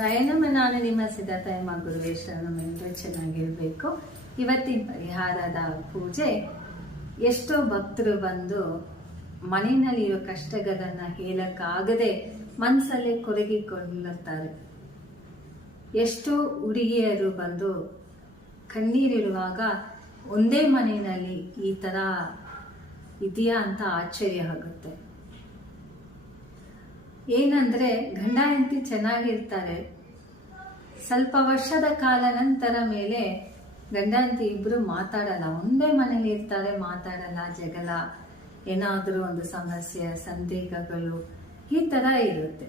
ಶಿವಾಯ ನಮ್ಮ ನಾನು ನಿಮ್ಮ ಸಿದ್ಧತಾಯಮ್ಮ ಗುರುವೇಶ್ವರನಮ್ಮೆಲ್ಲರೂ ಚೆನ್ನಾಗಿರಬೇಕು. ಇವತ್ತಿನ ಪರಿಹಾರದ ಪೂಜೆ ಎಷ್ಟೋ ಭಕ್ತರು ಬಂದು ಮನೆಯಲ್ಲಿರೋ ಕಷ್ಟಗಳನ್ನ ಹೇಳಕ್ಕಾಗದೆ ಮನಸ್ಸಲ್ಲೇ ಕೊರಗಿಕೊಳ್ಳುತ್ತಾರೆ ಎಷ್ಟೋ ಹುಡುಗಿಯರು ಬಂದು ಕಣ್ಣೀರಿರುವಾಗ ಒಂದೇ ಮನೆಯಲ್ಲಿ ಈ ಥರ ಇದೆಯಾ ಅಂತ ಆಶ್ಚರ್ಯ ಆಗುತ್ತೆ. ಏನಂದ್ರೆ ಗಂಡ ಹೆಂಡತಿ ಚೆನ್ನಾಗಿರ್ತಾರೆ. ಸ್ವಲ್ಪ ವರ್ಷದ ಕಾಲ ನಂತರ ಮೇಲೆ ಗಂಡ ಹೆಂಡತಿ ಇಬ್ರು ಮಾತಾಡಲ್ಲ. ಒಂದೇ ಮನೇಲಿ ಇರ್ತಾರೆ, ಮಾತಾಡಲ್ಲ, ಜಗಳ, ಏನಾದರೂ ಒಂದು ಸಮಸ್ಯೆ, ಸಂದೇಹಗಳು, ಈ ಥರ ಇರುತ್ತೆ.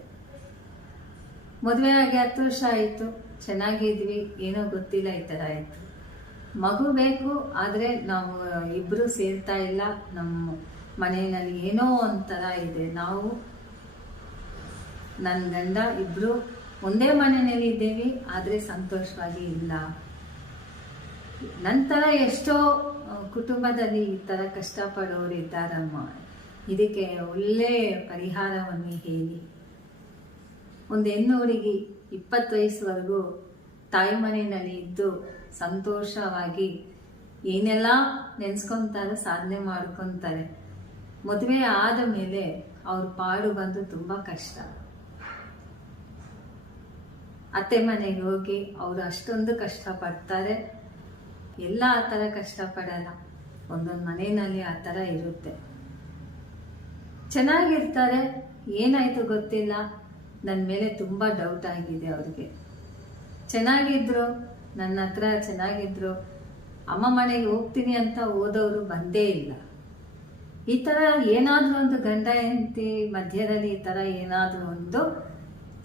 ಮದುವೆ ಆಗಿ ಹತ್ತು ವರ್ಷ ಆಯಿತು, ಚೆನ್ನಾಗಿದ್ವಿ, ಏನೋ ಗೊತ್ತಿಲ್ಲ ಈ ಥರ ಆಯ್ತು. ಮಗು ಬೇಕು, ಆದರೆ ನಾವು ಇಬ್ರು ಸೇರ್ತಾ ಇಲ್ಲ. ನಮ್ಮ ಮನೆಯಲ್ಲಿ ಏನೋ ಒಂಥರ ಇದೆ. ನಾವು ನನ್ನ ಗಂಡ, ಇಬ್ರು ಒಂದೇ ಮನೆಯಲ್ಲಿ ಇದ್ದೇವೆ, ಆದರೆ ಸಂತೋಷವಾಗಿ ಇಲ್ಲ. ನಂತರ ಎಷ್ಟೋ ಕುಟುಂಬದಲ್ಲಿ ಈ ಥರ ಕಷ್ಟಪಡೋರು ಇದ್ದಾರಮ್ಮ. ಇದಕ್ಕೆ ಒಳ್ಳೆ ಪರಿಹಾರವನ್ನು ಹೇಳಿ. ಒಂದು ಹೆಣ್ಣೂರಿಗೆ ಇಪ್ಪತ್ತು ವಯಸ್ಸುವರೆಗೂ ತಾಯಿ ಮನೆಯಲ್ಲಿ ಇದ್ದು ಸಂತೋಷವಾಗಿ ಏನೆಲ್ಲ ನೆನೆಸ್ಕೊತಾರೆ, ಸಾಧನೆ ಮಾಡ್ಕೊತಾರೆ. ಮದುವೆ ಆದ ಮೇಲೆ ಅವ್ರ ಪಾಡು ಬಂದು ತುಂಬ ಕಷ್ಟ. ಅತ್ತೆ ಮನೆಗೆ ಹೋಗಿ ಅವರು ಅಷ್ಟೊಂದು ಕಷ್ಟಪಡ್ತಾರೆ. ಎಲ್ಲ ಆ ಥರ ಕಷ್ಟಪಡಲ್ಲ. ಒಂದೊಂದು ಮನೆಯಲ್ಲಿ ಆ ಥರ ಇರುತ್ತೆ. ಚೆನ್ನಾಗಿರ್ತಾರೆ. ಏನಾಯಿತು ಗೊತ್ತಿಲ್ಲ. ನನ್ನ ಮೇಲೆ ತುಂಬ ಡೌಟ್ ಆಗಿದೆ ಅವ್ರಿಗೆ. ಚೆನ್ನಾಗಿದ್ರು. ನನ್ನ ಹತ್ರ ಚೆನ್ನಾಗಿದ್ರು. ಅಮ್ಮ ಮನೆಗೆ ಹೋಗ್ತೀನಿ ಅಂತ ಓದೋರು ಬಂದೇ ಇಲ್ಲ. ಈ ಥರ ಏನಾದರೂ ಒಂದು ಗಂಡ ಹೆಂಡತಿ ಮಧ್ಯದಲ್ಲಿ ಈ ಥರ ಏನಾದರೂ ಒಂದು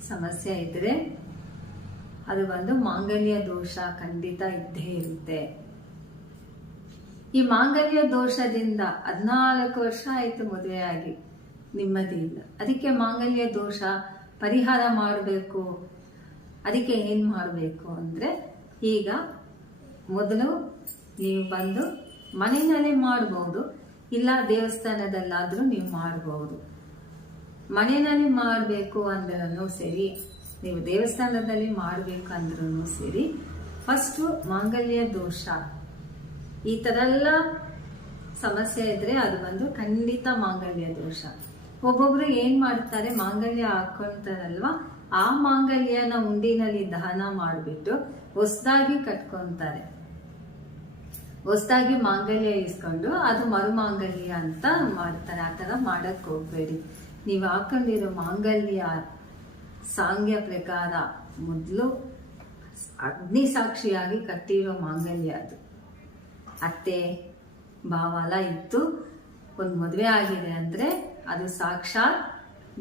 ಸಮಸ್ಯೆ ಇದ್ರೆ ಅದು ಬಂದು ಮಾಂಗಲ್ಯ ದೋಷ ಖಂಡಿತ ಇದ್ದೇ ಇರುತ್ತೆ. ಈ ಮಾಂಗಲ್ಯ ದೋಷದಿಂದ ಹದಿನಾಲ್ಕು ವರ್ಷ ಆಯಿತು ಮದುವೆಯಾಗಿ ಆಗಿ ನೆಮ್ಮದಿ ಇಲ್ಲ ಅದಕ್ಕೆ ಮಾಂಗಲ್ಯ ದೋಷ ಪರಿಹಾರ ಮಾಡಬೇಕು. ಅದಕ್ಕೆ ಏನು ಮಾಡಬೇಕು ಅಂದರೆ, ಈಗ ಮೊದಲು ನೀವು ಬಂದು ಮನೆಯಲ್ಲೇ ಮಾಡ್ಬೋದು, ಇಲ್ಲ ದೇವಸ್ಥಾನದಲ್ಲಾದರೂ ನೀವು ಮಾಡ್ಬೋದು. ಮನೆಯಲ್ಲಿ ಮಾಡಬೇಕು ಅಂದ್ರೂ ಸರಿ ನೀವು ದೇವಸ್ಥಾನದಲ್ಲಿ ಮಾಡಬೇಕಂದ್ರೂ ಸರಿ. ಫಸ್ಟು ಮಾಂಗಲ್ಯ ದೋಷ. ಈ ಥರ ಎಲ್ಲ ಸಮಸ್ಯೆ ಇದ್ರೆ ಅದು ಬಂದು ಖಂಡಿತ ಮಾಂಗಲ್ಯ ದೋಷ. ಒಬ್ಬೊಬ್ರು ಏನ್ ಮಾಡ್ತಾರೆ? ಮಾಂಗಲ್ಯ ಹಾಕೊಂತಾರಲ್ವಾ? ಆ ಮಾಂಗಲ್ಯನ ಉಂಡಿನಲ್ಲಿ ದಹನ ಮಾಡಿಬಿಟ್ಟು ಹೊಸದಾಗಿ ಕಟ್ಕೊಂತಾರೆ. ಹೊಸದಾಗಿ ಮಾಂಗಲ್ಯ ಇಸ್ಕೊಂಡು ಅದು ಮರುಮಾಂಗಲ್ಯ ಅಂತ ಮಾಡ್ತಾರೆ. ಆ ಥರ ಮಾಡಕ್ ಹೋಗ್ಬೇಡಿ. ನೀವು ಹಾಕೊಂಡಿರೋ ಮಾಂಗಲ್ಯ ಸಾಂಗ್ಯ ಪ್ರಕಾರ ಮೊದಲು ಅಗ್ನಿ ಸಾಕ್ಷಿಯಾಗಿ ಕಟ್ಟಿರೋ ಮಾಂಗಲ್ಯ ಅದು. ಅತ್ತೆ ಭಾವಲ ಇತ್ತು ಒಂದು ಮದುವೆ ಆಗಿದೆ ಅಂದರೆ ಅದು ಸಾಕ್ಷಾತ್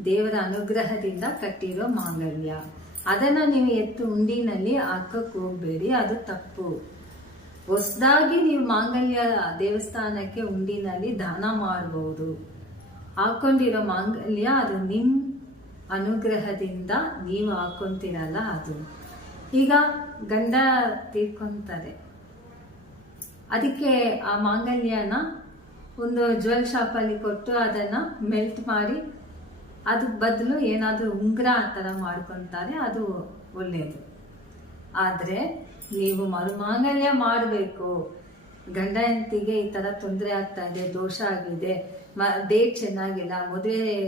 ದೇವರ ಅನುಗ್ರಹದಿಂದ ಕಟ್ಟಿರೋ ಮಾಂಗಲ್ಯ. ಅದನ್ನು ನೀವು ಎತ್ತು ಉಂಡಿನಲ್ಲಿ ಹಾಕಕ್ಕೆ ಹೋಗಬೇಡಿ, ಅದು ತಪ್ಪು. ಹೊಸದಾಗಿ ನೀವು ಮಾಂಗಲ್ಯ ದೇವಸ್ಥಾನಕ್ಕೆ ಉಂಡಿನಲ್ಲಿ ದಾನ ಮಾಡ್ಬೋದು. ಹಾಕೊಂಡಿರೋ ಮಾಂಗಲ್ಯ ಅದು ನಿಮ್ಮ ಅನುಗ್ರಹದಿಂದ ನೀವು ಹಾಕೊಂತೀರಲ್ಲ ಅದು. ಈಗ ಗಂಡ ತೀರ್ಕೊತಾರೆ. ಅದಕ್ಕೆ ಆ ಮಾಂಗಲ್ಯನ ಒಂದು ಜ್ಯುವೆಲ್ ಶಾಪಲ್ಲಿ ಕೊಟ್ಟು ಅದನ್ನು ಮೆಲ್ಟ್ ಮಾಡಿ ಅದ್ರ ಬದಲು ಏನಾದರೂ ಉಂಗುರ ಆ ಥರ ಮಾಡ್ಕೊತಾರೆ, ಅದು ಒಳ್ಳೆಯದು ಆದರೆ ನೀವು ಮರುಮಾಂಗಲ್ಯ ಮಾಡಬೇಕು. ಗಂಡ ಹೆಂಡತಿಗೆ ಈ ಥರ ತೊಂದರೆ ಆಗ್ತಾ ಇದೆ, ದೋಷ ಆಗಿದೆ, ಮ ಡೇಟ್ ಚೆನ್ನಾಗಿಲ್ಲ, ಮದುವೆ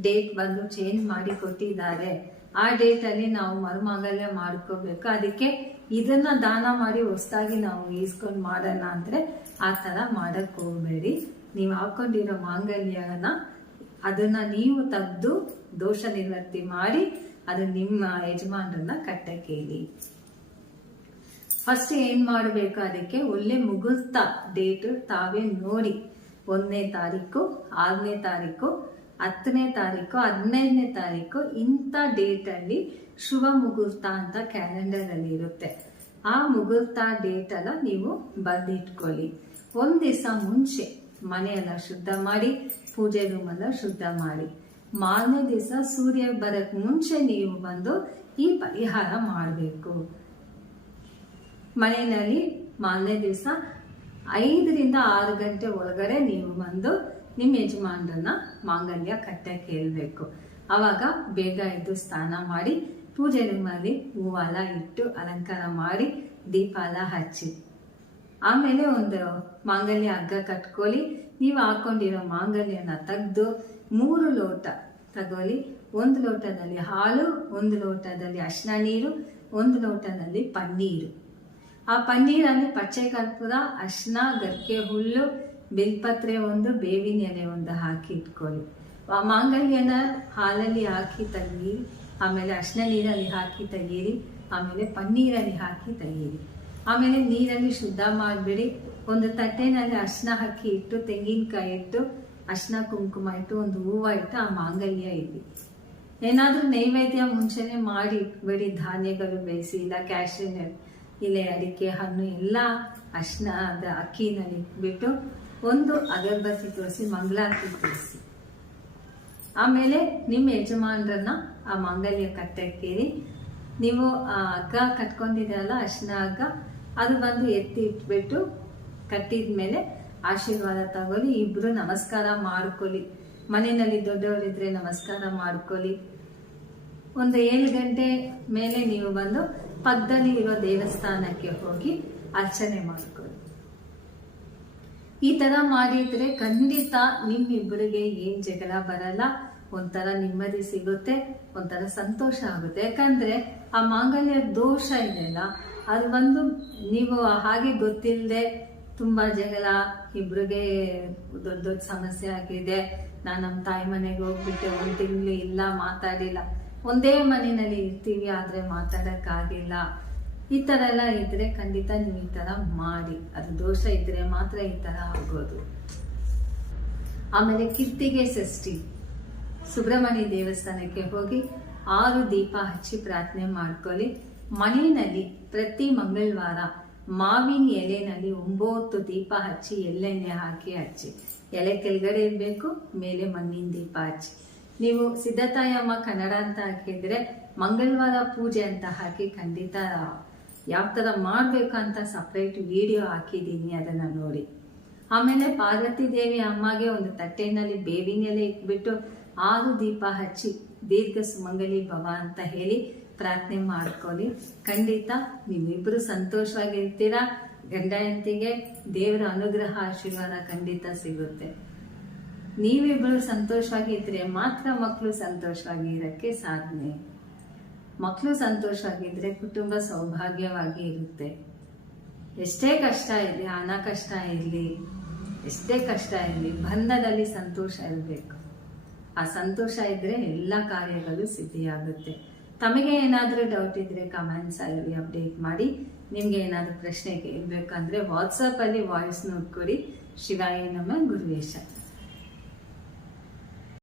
ಡೇಟ್ ಬಂದು ಚೇಂಜ್ ಮಾಡಿ ಕೊಟ್ಟಿದ್ದಾರೆ. ಆ ಡೇಟಲ್ಲಿ ನಾವು ಮರುಮಾಂಗಲ್ಯ ಮಾಡ್ಕೋಬೇಕು ಅದಕ್ಕೆ ಇದನ್ನ ದಾನ ಮಾಡಿ ಹೊಸದಾಗಿ ನಾವು ಈಸ್ಕೊಂಡು ಮಾಡೋಣ ಅಂದರೆ ಆ ಥರ ಮಾಡಕ್ಕೆ ಹೋಗಬೇಡಿ. ನೀವು ಹಾಕೊಂಡಿರೋ ಮಾಂಗಲ್ಯನ ಅದನ್ನ ನೀವು ತೆಗೆದು ದೋಷ ನಿವೃತ್ತಿ ಮಾಡಿ ಅದು ನಿಮ್ಮ ಯಜಮಾನರನ್ನ ಕಟ್ಟಕ್ಕೆ ಹೇಳಿ ಫಸ್ಟ್ ಏನ್ ಮಾಡಬೇಕು? ಅದಕ್ಕೆ ಒಳ್ಳೆ ಮುಹೂರ್ತ ಡೇಟ್ ತಾವೇ ನೋಡಿ. ಒಂದನೇ ತಾರೀಕು, ಆರನೇ ತಾರೀಕು ಹತ್ತನೇ ತಾರೀಕು, ಹದಿನೈದನೇ ತಾರೀಕು ಇಂಥ ಡೇಟಲ್ಲಿ ಶುಭ ಮುಹೂರ್ತ ಅಂತ ಕ್ಯಾಲೆಂಡರ್ ಅಲ್ಲಿ ಇರುತ್ತೆ. ಆ ಮುಹೂರ್ತ ಡೇಟ್ ಎಲ್ಲ ನೀವು ಬರೆದಿಟ್ಕೊಳ್ಳಿ ಒಂದು ದಿವಸ ಮುಂಚೆ ಮನೆಯೆಲ್ಲ ಶುದ್ಧ ಮಾಡಿ, ಪೂಜೆ ರೂಮ್ ಎಲ್ಲ ಶುದ್ಧ ಮಾಡಿ. ಮಾರನೇ ದಿವಸ ಸೂರ್ಯ ಬರೋಕ್ಕೆ ಮುಂಚೆ ನೀವು ಬಂದು ಈ ಪರಿಹಾರ ಮಾಡಬೇಕು. ಮನೆಯಲ್ಲಿ ಮಾರನೇ ದಿವಸ ಐದರಿಂದ ಆರು ಗಂಟೆ ಒಳಗಡೆ ನೀವು ಬಂದು ನಿಮ್ಮ ಯಜಮಾನ್ರನ್ನ ಮಾಂಗಲ್ಯ ಕಟ್ಟೆ ಕೇಳಬೇಕು. ಆವಾಗ ಬೇಗ ಎದ್ದು ಸ್ನಾನ ಮಾಡಿ, ಪೂಜೆ ರೂಮಲ್ಲಿ ಹೂವೆಲ್ಲ ಇಟ್ಟು ಅಲಂಕಾರ ಮಾಡಿ ದೀಪ ಎಲ್ಲ ಹಚ್ಚಿ. ಆಮೇಲೆ ಒಂದು ಮಾಂಗಲ್ಯ ಹಗ್ಗ ಕಟ್ಕೊಳ್ಳಿ. ನೀವು ಹಾಕೊಂಡಿರೋ ಮಾಂಗಲ್ಯನ ತೆಗೆದು ಮೂರು ಲೋಟ ತಗೊಳ್ಳಿ. ಒಂದು ಲೋಟದಲ್ಲಿ ಹಾಲು, ಒಂದು ಲೋಟದಲ್ಲಿ ಅರ್ಶಿನ ನೀರು, ಒಂದು ಲೋಟದಲ್ಲಿ ಪನ್ನೀರು. ಆ ಪನ್ನೀರಲ್ಲಿ ಪಚ್ಚೆ ಕರ್ಪೂರ ಅರ್ಶಿನ ಗರ್ಕೆ ಹುಲ್ಲು ಬಿಲ್ಪತ್ರೆ ಒಂದು, ಬೇವಿನ ಎಲೆ ಒಂದು ಹಾಕಿ ಇಟ್ಕೊಳ್ಳಿ. ಮಾಂಗಲ್ಯನ ಹಾಲಲ್ಲಿ ಹಾಕಿ ತೆಗೀರಿ ಆಮೇಲೆ ಅರ್ಶಿನ ನೀರಲ್ಲಿ ಹಾಕಿ ತೆಗೀರಿ, ಆಮೇಲೆ ಪನ್ನೀರಲ್ಲಿ ಹಾಕಿ ತೆಗೀರಿ. ಆಮೇಲೆ ನೀರಲ್ಲಿ ಶುದ್ಧ ಮಾಡಬೇಡಿ. ಒಂದು ತಟ್ಟೆನಲ್ಲಿ ಅರ್ಶಿನ ಹಾಕಿ ಇಟ್ಟು, ತೆಂಗಿನಕಾಯಿ ಇಟ್ಟು, ಅರ್ಶಿನ ಕುಂಕುಮ ಇಟ್ಟು, ಒಂದು ಹೂವು ಇಟ್ಟು ಆ ಮಾಂಗಲ್ಯ ಇಡಿ. ಏನಾದರೂ ನೈವೇದ್ಯ ಮುಂಚೆನೆ ಮಾಡಿ ಇಟ್ಬೇಡಿ. ಧಾನ್ಯಗಳು ಬೇಯಿಸಿ, ಇಲ್ಲ ಕ್ಯಾಶ್ರಿನ ಇಲೆ ಅಡಿಕೆ, ಹಣ್ಣು, ಎಲ್ಲ ಅರ್ಶಿನ ಅದ ಅಕ್ಕಿನಲ್ಲಿ ಇಟ್ಬಿಟ್ಟು ಒಂದು ಅಗರ್ಬತ್ತಿ ತೋರಿಸಿ, ಮಂಗಳಾರತಿ ತೋರಿಸಿ. ಆಮೇಲೆ ನಿಮ್ಮ ಯಜಮಾನರನ್ನ ಆ ಮಾಂಗಲ್ಯ ಕಟ್ಟಕ್ಕೇರಿ ನೀವು ಆ ಹಗ್ಗ ಕಟ್ಕೊಂಡಿದ್ದೀರಲ್ಲ, ಅರ್ಶಿನ ಹಗ್ಗ ಅದು ಬಂದು ಎತ್ತಿ ಇಟ್ಬಿಟ್ಟು ಕಟ್ಟಿದ ಮೇಲೆ ಆಶೀರ್ವಾದ ತಗೊಳ್ಳಿ, ಇಬ್ರು ನಮಸ್ಕಾರ ಮಾಡ್ಕೊಳ್ಳಿ. ಮನೆಯಲ್ಲಿ ದೊಡ್ಡವರಿದ್ರೆ ನಮಸ್ಕಾರ ಮಾಡ್ಕೊಳ್ಳಿ. ಒಂದು ಏಳು ಗಂಟೆ ಮೇಲೆ ನೀವು ಬಂದು ಪಕ್ಕದಲ್ಲಿ ಇರೋ ದೇವಸ್ಥಾನಕ್ಕೆ ಹೋಗಿ ಅರ್ಚನೆ ಮಾಡ್ಕೊಳ್ಳಿ ಈ ತರ ಮಾಡಿದ್ರೆ ಖಂಡಿತ ನಿಮ್ಮಿಬ್ಬರಿಗೆ ಏನ್ ಜಗಳ ಬರಲ್ಲ. ಒಂಥರ ನೆಮ್ಮದಿ ಸಿಗುತ್ತೆ, ಒಂಥರ ಸಂತೋಷ ಆಗುತ್ತೆ. ಯಾಕಂದ್ರೆ ಆ ಮಾಂಗಲ್ಯ ದೋಷ ಇದೆಯಲ್ಲ, ಅದು ಬಂದು ನೀವು ಹಾಗೆ ಗೊತ್ತಿಲ್ಲದೆ ತುಂಬಾ ಜಗಳ, ಇಬ್ರಿಗೆ ದೊಡ್ಡ ದೊಡ್ಡ ಸಮಸ್ಯೆ ಆಗಿದೆ, ನಾನು ನಮ್ಮ ತಾಯಿ ಮನೆಗೆ ಹೋಗ್ಬಿಟ್ಟೆ, ಒಂದು ತಿಂಗಳು ಇಲ್ಲ, ಮಾತಾಡಿಲ್ಲ. ಒಂದೇ ಮನೆಯಲ್ಲಿ ಇರ್ತೀವಿ, ಆದರೆ ಮಾತಾಡಕ್ಕಾಗಿಲ್ಲ. ಈ ಥರ ಎಲ್ಲ ಇದ್ರೆ ಖಂಡಿತ ನೀವು ಈ ಥರ ಮಾಡಿ. ಅದು ದೋಷ ಇದ್ರೆ ಮಾತ್ರ ಈ ಥರ ಆಗೋದು. ಆಮೇಲೆ ಕಿರ್ತಿಗೆ ಷಷ್ಠಿ. ಸುಬ್ರಹ್ಮಣ್ಯ ದೇವಸ್ಥಾನಕ್ಕೆ ಹೋಗಿ ಆರು ದೀಪ ಹಚ್ಚಿ ಪ್ರಾರ್ಥನೆ ಮಾಡ್ಕೊಳ್ಳಿ. ಮನೆಯಲ್ಲಿ ಪ್ರತಿ ಮಂಗಳವಾರ ಮಾವಿನ ಎಲೆನಲ್ಲಿ ಒಂಬತ್ತು ದೀಪ ಹಚ್ಚಿ ಎಳ್ಳೆಣ್ಣೆ ಹಾಕಿ ಹಚ್ಚಿ. ಎಲೆ ಕೆಳಗಡೆ ಇರಬೇಕು, ಮೇಲೆ ಮಣ್ಣಿನ ದೀಪ ಹಚ್ಚಿ. ನೀವು ಸಿದ್ಧತಾಯಮ್ಮ ಕನ್ನಡ ಅಂತ ಹಾಕಿದ್ರೆ ಮಂಗಳವಾರ ಪೂಜೆ ಅಂತ ಹಾಕಿ ಖಂಡಿತ ಯಾವ ಥರ ಮಾಡಬೇಕಂತ ಸಪ್ರೇಟ್ ವಿಡಿಯೋ ಹಾಕಿದ್ದೀನಿ ಅದನ್ನು ನೋಡಿ. ಆಮೇಲೆ ಪಾರ್ವತಿ ದೇವಿ ಅಮ್ಮಗೆ ಒಂದು ತಟ್ಟೆನಲ್ಲಿ ಬೇವಿನ ಎಲೆ ಇಟ್ಬಿಟ್ಟು ಆರು ದೀಪ ಹಚ್ಚಿ ದೀರ್ಘ ಸುಮಂಗಲಿ ಭವ ಅಂತ ಹೇಳಿ ಪ್ರಾರ್ಥನೆ ಮಾಡ್ಕೊಳ್ಳಿ. ಖಂಡಿತ ನೀವಿಬ್ಬರು ಸಂತೋಷವಾಗಿರ್ತೀರಾ? ಗಂಡ ಹೆಂಡತಿಗೆ ದೇವರ ಅನುಗ್ರಹ ಆಶೀರ್ವಾದ ಖಂಡಿತ ಸಿಗುತ್ತೆ. ನೀವಿಬ್ರು ಸಂತೋಷವಾಗಿದ್ದರೆ ಮಾತ್ರ ಮಕ್ಕಳು ಸಂತೋಷವಾಗಿ ಇರೋಕ್ಕೆ ಸಾಧನೆ. ಮಕ್ಕಳು ಸಂತೋಷವಾಗಿದ್ರೆ ಕುಟುಂಬ ಸೌಭಾಗ್ಯವಾಗಿ ಇರುತ್ತೆ. ಎಷ್ಟೇ ಕಷ್ಟ ಇರಲಿ, ಹಣ ಕಷ್ಟ ಇರಲಿ, ಎಷ್ಟೇ ಕಷ್ಟ ಇರಲಿ, ಬಂಧದಲ್ಲಿ ಸಂತೋಷ ಇರಬೇಕು. ಆ ಸಂತೋಷ ಇದ್ರೆ ಎಲ್ಲ ಕಾರ್ಯಗಳು ಸಿದ್ಧಿಯಾಗುತ್ತೆ. ತಮಗೆ ಏನಾದರೂ ಡೌಟ್ ಇದ್ರೆ ಕಮೆಂಟ್ಸ್ ಅಲ್ಲಿ ಅಪ್ಡೇಟ್ ಮಾಡಿ. ನಿಮಗೆ ಏನಾದರೂ ಪ್ರಶ್ನೆ ಕೇಳಬೇಕಂದ್ರೆ ವಾಟ್ಸಪ್ಪಲ್ಲಿ ವಾಯ್ಸ್ ನೋಡ್ಕೊಡಿ ಶಿವಾಯ ನಮ್ಮ ಗುರುವೇಶ.